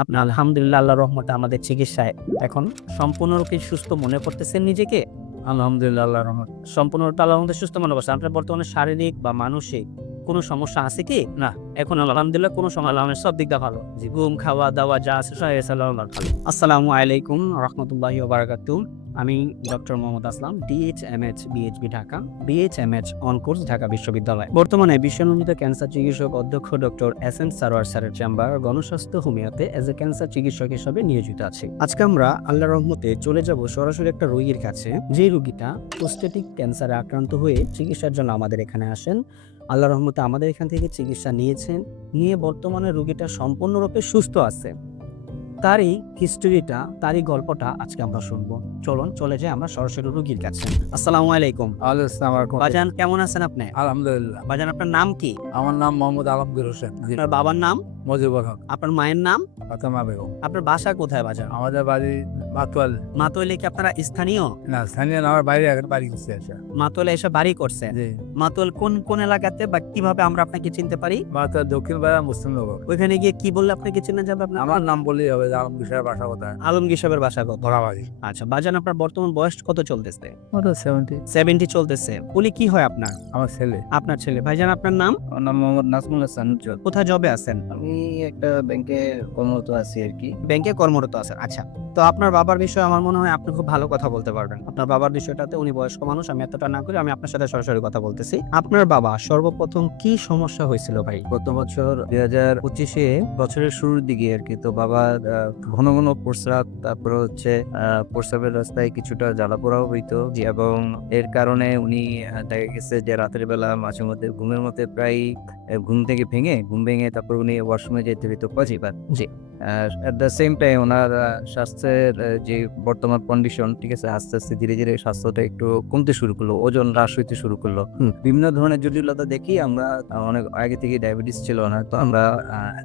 আপনি আলহামদুলিল্লাহ আল্লাহর রহমতে আমাদের চিকিৎসায় এখন সম্পূর্ণরূপে সুস্থ মনে করতেছেন নিজেকে? আলহামদুলিল্লাহ আল্লাহর রহমত। সম্পূর্ণরূপে আল্লাহর রহমতে সুস্থ মনে করছেন। আপনার বর্তমানে শারীরিক বা মানসিক কোনো সমস্যা আছে কি? না, এখন আলহামদুলিল্লাহ কোনো আল্লাহর সব দিক দিয়ে ভালো। জি, ঘুম, খাওয়া-দাওয়া যা আছে সব আল্লাহর ভালো। আসসালামু আলাইকুম রাহমাতুল্লাহি ওয়া বারাকাতুহু। আমি doctor Mohammad Aslam, DHMH BHB Dhaka, BHMH on course Dhaka বিশ্ববিদ্যালয়। বর্তমানে বিশ্বনন্দিত ক্যান্সার চিকিৎসক অধ্যক্ষ ডক্টর এস.এন. সারোয়ার স্যারের চেম্বার গণস্বাস্থ্য হোমিওতে এজ এ ক্যান্সার চিকিৎসক হিসেবে নিয়োজিত আছি। আজকে আমরা আল্লাহর রহমতে চলে যাব সরাসরি একটা রোগীর কাছে, যে রোগীটা প্রোস্টেটিক ক্যান্সারে আক্রান্ত হয়ে চিকিৎসার জন্য আমাদের এখানে আসেন। আল্লাহর রহমতে আমাদের এখান থেকে চিকিৎসা নিয়েছেন, নিয়ে বর্তমানে রোগীটা সম্পূর্ণরূপে সুস্থ আছে। তারই হিস্টোরিটা, তারই গল্পটা আজকে আমরা শুনবো। চলুন চলে যাই আমরা সরাসরি রোগীর কাছে। আসসালামু আলাইকুম। আসসালামু আলাইকুম। বাজান কেমন আছেন আপনি? আলহামদুলিল্লাহ। বাজান আপনার নাম কি? আমার নাম মোহাম্মদ আলমগীর হোসেন। জি, আপনার বাবার নাম? মজিবুর হক। আপনার মায়ের নাম? ফাতেমা বেগম। আপনার বাসা কোথায় বাজান? আমাদের বাড়ি মাতোয়াল। মাতোয়ালে কি আপনারা স্থানীয়? না, স্থানীয় না, আমার বাইরে এখন বাড়ি গেছে আসা। মাতোয়ালে এসে বাড়ি করছেন? জি, মাতোয়াল কোন এলাকাতে বা কিভাবে আমরা আপনাকে চিনতে পারি? মাতোয়াল দক্ষিণ পাড়া মুসলিমনগর। ওইখানে গিয়ে কি বললে আপনাকে চেনা যাবে? আপনার আমার নাম বললেই হবে যে আলমগীর সাহেব বাসা কোথায়? আলমগীর সাহেবের বাসা কোথায়? ধরাবাড়ি। আচ্ছা বাজান আপনার বর্তমান বয়স কত চলতেছে? কত 70? 70 চলতেছে। উনি কি হয় আপনার? আমার ছেলে। আপনার ছেলে। ভাইজান আপনার নাম? আমার নাম মোহাম্মদ নাজমুল হাসান উজ্জ্বল। কোথায় জবে আছেন? আমি একটা ব্যাংকে কর্মরত আছি আরকি। ব্যাংকে কর্মরত আছেন। আচ্ছা। তো আপনার বাবার বিষয়ে আমার মনে হয় আপনি খুব ভালো কথা বলতে পারবেন। আপনার বাবার বিষয়টাতে, উনি বয়স্ক মানুষ, আমি এতটা না করে আমি আপনার সাথে সরাসরি কথা বলতেছি। আপনার বাবা সর্বপ্রথম কি সমস্যা হয়েছিল ভাই? গত বছর ২০২৫ বছরের শুরুর দিকে আরকি। তো বাবার ঘন ঘন প্রস্রাব, তারপরে হচ্ছে প্রস্রাবের রাস্তায় কিছুটা জ্বালাপোড়াও হইতো এবং এর কারণে উনি দেখা গেছে যে রাতের বেলা মাঝে মধ্যে ঘুমের মধ্যে প্রায় ঘুম ভেঙে তারপর উনি ওয়াশরুমে যেতে হইতো কয়েকবার। জি। এট দ্য সেম টাইম ওনার স্বাস্থ্যের যে বর্তমান কন্ডিশন, ঠিক আছে, আস্তে আস্তে ধীরে ধীরে স্বাস্থ্যটা একটু কমতে শুরু করলো, ওজন হ্রাস হইতে শুরু করলো। বিভিন্ন ধরনের জটিলতা দেখি আমরা, অনেক আগে থেকে ডায়াবেটিস ছিল না, তো আমরা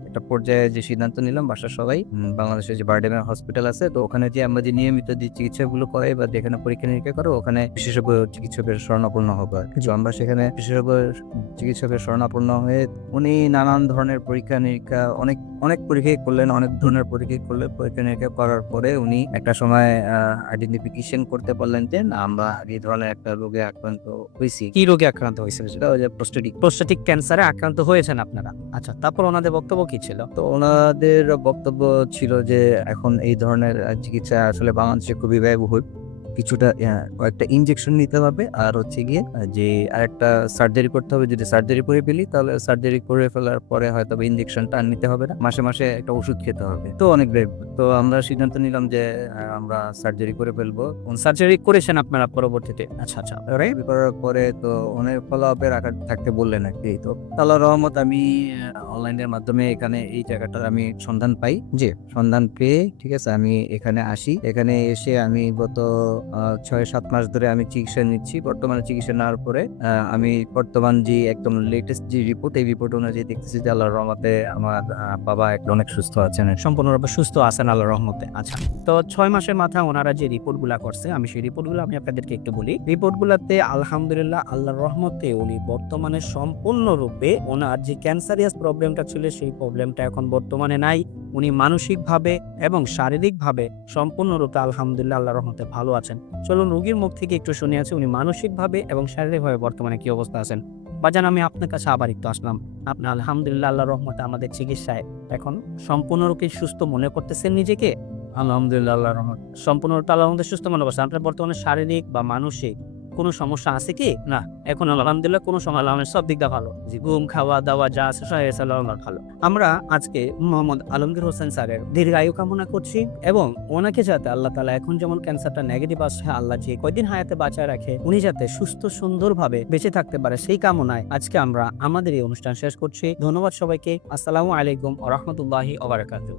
একটা পর্যায়ে যে সিদ্ধান্ত নিলাম বাসার সবাই, বাংলাদেশের যে বারডেমের হসপিটাল আছে, তো ওখানে যে আমরা যে নিয়মিত যে চিকিৎসাগুলো করাই বা যেখানে পরীক্ষা নিরীক্ষা করো, ওখানে বিশেষজ্ঞ চিকিৎসকের শরণাপন্ন হবো আর কি। তো আমরা সেখানে বিশেষজ্ঞ চিকিৎসকের শরণাপন্ন হয়ে উনি নানান ধরনের পরীক্ষা নিরীক্ষা অনেক পরীক্ষাই করলেন, অনেক ধরনের পরীক্ষা করলেন। পরীক্ষা নিরীক্ষা করার পরে উনি একটা সময় আইডেন্টিফিকেশন করতে পারলেন যে না, আমরা এই ধরনের একটা রোগে আক্রান্ত হয়েছি। কি রোগে আক্রান্ত হয়েছিল সেটা? সেটা ওই যে প্রস্টেটিক। প্রোস্টেটিক ক্যান্সারে আক্রান্ত হয়েছেন আপনারা। আচ্ছা, তারপর ওনাদের বক্তব্য কি ছিল? তো ওনাদের বক্তব্য ছিল যে এখন এই ধরনের চিকিৎসা আসলে বাংলাদেশে খুবই ব্যয়বহুল। কিছুটা কয়েকটা ইনজেকশন নিতে হবে, আর হচ্ছে গিয়ে যে আরেকটা সার্জারি করতে হবে। যদি সার্জারি করে ফেলি তাহলে সার্জারি করে ফেলার পরে হয়তো ইনজেকশনটা আর নিতে হবে না, মাসে মাসে একটা ওষুধ খেতে হবে। তো অনেক ব্যয়বহুল। তো আমরা সিদ্ধান্ত নিলাম যে আমরা সার্জারি করে ফেলবো। সার্জারি করেছেন আপনারা পরবর্তীতে? আচ্ছা, আচ্ছা। সার্জারি করার পরে তো অনেক ফলো আপের আকার থাকতে বললেন আর কি। তো আল্লাহর রহমত আমি অনলাইনের মাধ্যমে এখানে এই জায়গাটার আমি সন্ধান পাই। জি। সন্ধান পেয়ে, ঠিক আছে, আমি এখানে আসি। এখানে এসে আমি গত ৬-৭ মাস ধরে আমি চিকিৎসা নিচ্ছি। বর্তমানে চিকিৎসা নেওয়ার পরে আমি বর্তমান যে একদম লেটেস্ট যে রিপোর্ট, এই রিপোর্ট অনুযায়ী দেখতেছি যে আল্লাহর রহমতে আমার বাবা একটা অনেক সুস্থ আছেন। সম্পূর্ণরূপে সুস্থ আছেন আল্লাহর রহমতে। আচ্ছা। তো ৬ মাসের মাথায় ওনারা যে রিপোর্টগুলা করছে, আমি সেই রিপোর্টগুলো আমি আপনাদেরকে একটু বলি। রিপোর্টগুলাতে আলহামদুলিল্লাহ আল্লাহর রহমতে উনি বর্তমানে সম্পূর্ণরূপে ওনার যে ক্যান্সারিয়াস প্রবলেমটা ছিল সেই প্রবলেমটা এখন বর্তমানে নাই। উনি মানসিকভাবে এবং শারীরিকভাবে সম্পূর্ণরূপে আলহামদুলিল্লাহ আল্লাহর রহমতে ভালো আছেন। চলুন রোগীর মুখ থেকে একটু শুনে আছি উনি মানসিকভাবে এবং শারীরিকভাবে বর্তমানে কি অবস্থা আছেন। বাজান আমি আপনার কাছে আবার একটু আসলাম। আপনি আলহামদুলিল্লাহ আল্লাহর রহমতে আমাদের চিকিৎসায় এখন সম্পূর্ণরূপে সুস্থ মনে করতেছেন নিজেকে? আলহামদুলিল্লাহ আল্লাহর রহমত। সম্পূর্ণরূপে আল্লাহর রহমতে সুস্থ মনে করছেন। আপনার বর্তমানে শারীরিক বা মানসিক কোনো সমস্যা আছে কি? না। এখন আলহামদুলিল্লাহ কোনো সময় আল্লাহর সব দিক দিয়ে ভালো। জি, ঘুম, খাওয়া-দাওয়া যা আছে সব আল্লাহর ভালো। আমরা আজকে মোহাম্মদ আলমগীর হোসেন স্যারের দীর্ঘায়ু কামনা করছি এবং ওনাকে যাতে আল্লাহ তাআলা এখন যেমন ক্যান্সারটা নেগেটিভ আসছে, আল্লাহ যে কয়দিন হায়াতে বাঁচায় রাখে, উনি যাতে সুস্থ সুন্দরভাবে বেঁচে থাকতে পারে সেই কামনায় আজকে আমরা আমাদের এই অনুষ্ঠান শেষ করছি। ধন্যবাদ সবাইকে। আসসালামু আলাইকুম ওয়া রাহমাতুল্লাহি ওয়া বারাকাতুহু।